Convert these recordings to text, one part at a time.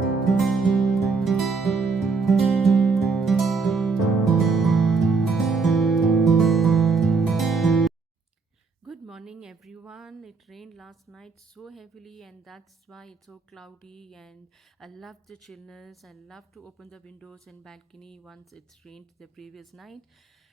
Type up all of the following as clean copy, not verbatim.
Good morning, everyone. It rained last night so heavily, and that's why it's so cloudy. And I love the chillness. I love to open the windows and balcony once it's rained the previous night.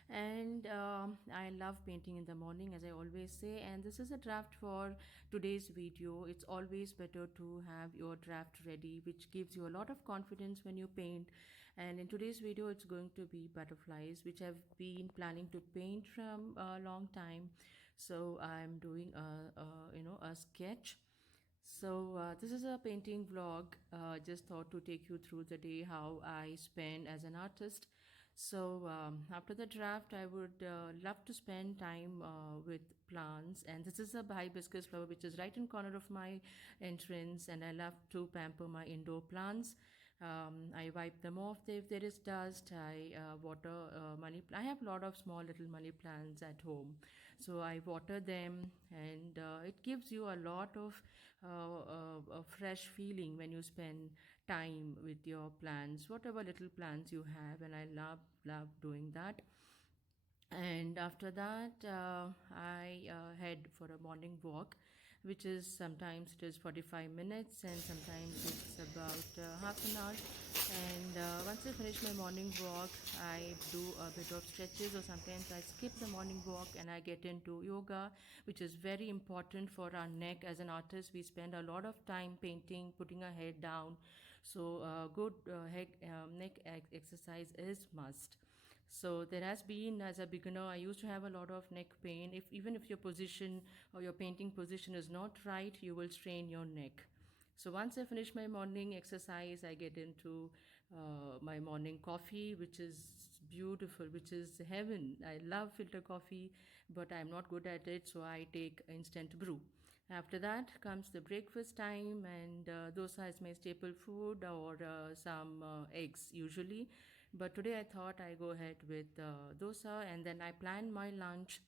And I love painting in the morning, as I always say. And this is a draft for today's video. It's always better to have your draft ready, which gives you a lot of confidence when you paint. And in today's video, it's going to be butterflies, which I've been planning to paint from a long time. So I'm doing a sketch. So this is a painting vlog. Just thought to take you through the day how I spend as an artist. So after the draft, I would love to spend time with plants, and this is a hibiscus flower which is right in corner of my entrance, and I love to pamper my indoor plants. I wipe them off if there is dust. I water I have a lot of small little money plants at home, so I water them, and it gives you a lot of a fresh feeling when you spend time with your plants, whatever little plants you have, and I love doing that. And after that, I head for a morning walk, which is sometimes it is 45 minutes and sometimes it's about half an hour. And once I finish my morning walk, I do a bit of stretches, or sometimes I skip the morning walk and I get into yoga, which is very important for our neck. As an artist, we spend a lot of time painting, putting our head down, so good neck exercise is must. So there has been, as a beginner, I used to have a lot of neck pain. If even if your position or your painting position is not right, you will strain your neck. So once I finish my morning exercise, I get into my morning coffee, which is beautiful, which is heaven. I love filter coffee, but I'm not good at it, so I take instant brew. After that comes the breakfast time, and dosa is my staple food, or some eggs usually. But today I thought I go ahead with dosa, and then I plan my lunch.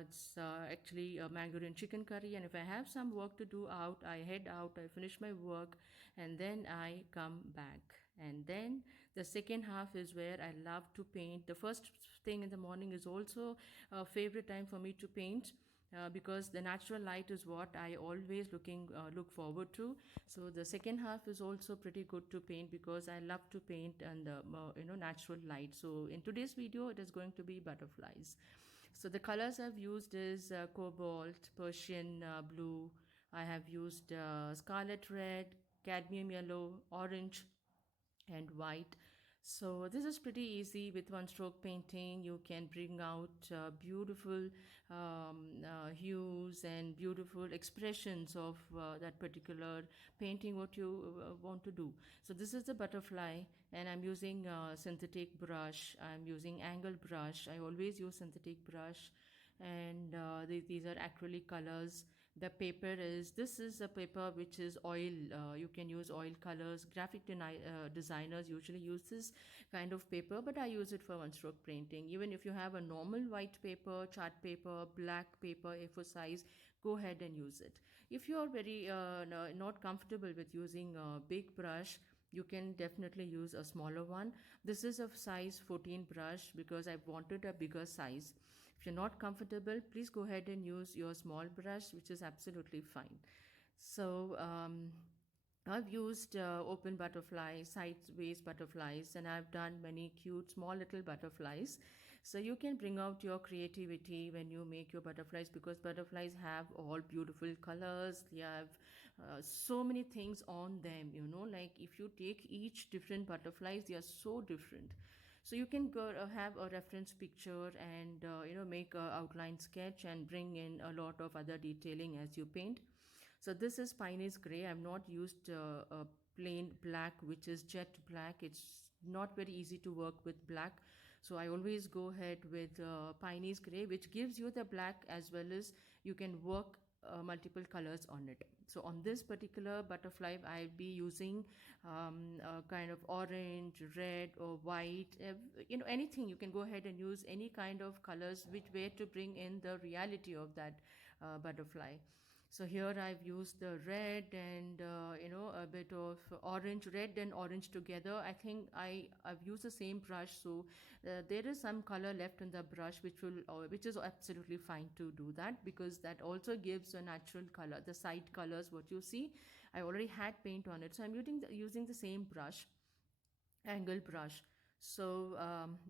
It's actually a Manchurian chicken curry, and if I have some work to do out, I head out, I finish my work, and then I come back. And then the second half is where I love to paint. The first thing in the morning is also a favorite time for me to paint. Because the natural light is what I always look forward to. So the second half is also pretty good to paint because I love to paint and natural light. So in today's video, it is going to be butterflies. So the colors I've used is cobalt, Persian blue. I have used scarlet red, cadmium yellow, orange, and white. So this is pretty easy. With one stroke painting you can bring out beautiful hues and beautiful expressions of that particular painting what you want to do. So this is the butterfly, and I'm using synthetic brush. I'm using angle brush. I always use synthetic brush, and these are acrylic colors. The paper is, this is a paper which is oil. You can use oil colors. Designers usually use this kind of paper, but I use it for one stroke painting. Even if you have a normal white paper, chart paper, black paper, A4 size, go ahead and use it. If you are very not comfortable with using a big brush, you can definitely use a smaller one. This is of size 14 brush because I wanted a bigger size. If you're not comfortable, please go ahead and use your small brush, which is absolutely fine. So I've used open butterflies, sideways butterflies, and I've done many cute small little butterflies. So you can bring out your creativity when you make your butterflies, because butterflies have all beautiful colors. They have so many things on them, like if you take each different butterflies, they are so different. So you can go have a reference picture and make a outline sketch and bring in a lot of other detailing as you paint. So this is Piney's gray. I've not used a plain black, which is jet black. It's not very easy to work with black. So I always go ahead with Piney's gray, which gives you the black as well as you can work multiple colors on it. So on this particular butterfly, I'll be using a kind of orange, red, or white. Anything. You can go ahead and use any kind of colors which way to bring in the reality of that butterfly. So here I've used the red and a bit of orange, red and orange together. I think I've used the same brush, so there is some color left in the brush, which is absolutely fine to do that, because that also gives a natural color. The side colors, what you see, I already had paint on it, so I'm using the same brush, angle brush. So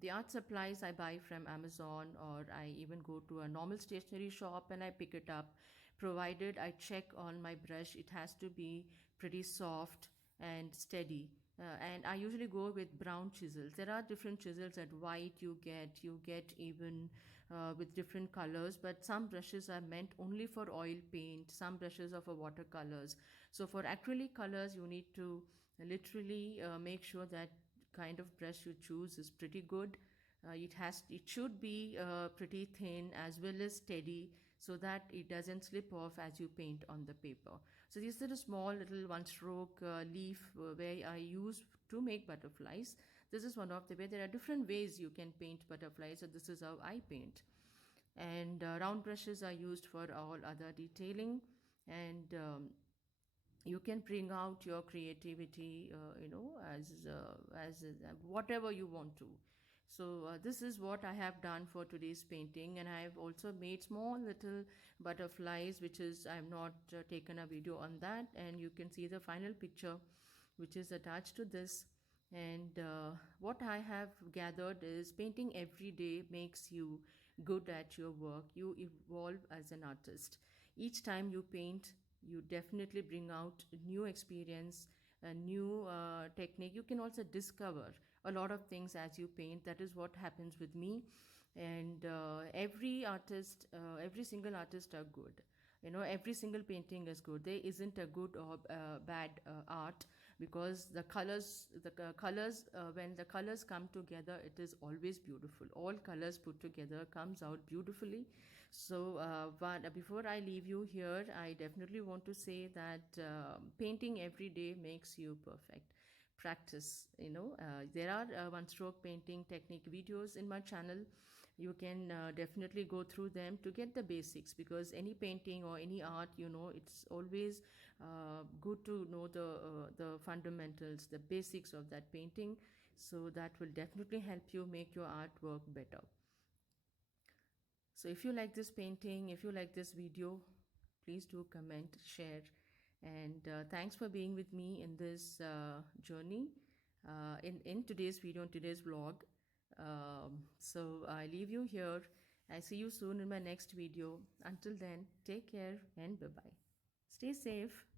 the art supplies I buy from Amazon, or I even go to a normal stationery shop and I pick it up. Provided I check on my brush, it has to be pretty soft and steady. And I usually go with brown chisels. There are different chisels at white you get even with different colors, but some brushes are meant only for oil paint, some brushes are for watercolors. So for acrylic colors, you need to literally make sure that kind of brush you choose is pretty good. It should be pretty thin as well as steady, so that it doesn't slip off as you paint on the paper. So this is a small little one stroke leaf where I use to make butterflies. This is one of the way. There are different ways you can paint butterflies, so this is how I paint. And round brushes are used for all other detailing. And you can bring out your creativity, as whatever you want to. So this is what I have done for today's painting, and I have also made small little butterflies, which is I've not taken a video on that, and you can see the final picture which is attached to this. And what I have gathered is painting every day makes you good at your work. You evolve as an artist. Each time you paint, you definitely bring out new experience, a new technique. You can also discover a lot of things as you paint. That is what happens with me. And every single artist are good. Every single painting is good. There isn't a good or bad art, because the colors, when the colors come together, it is always beautiful. All colors put together comes out beautifully. So but before I leave you here, I definitely want to say that painting every day makes you perfect. Practice. There are one stroke painting technique videos in my channel. You can definitely go through them to get the basics, because any painting or any art, it's always good to know the fundamentals, the basics of that painting. So that will definitely help you make your artwork better. So if you like this painting, if you like this video, please do comment, share, and thanks for being with me in this journey, in today's video, in today's vlog. So I leave you here. I see you soon in my next video. Until then, take care and bye bye. Stay safe.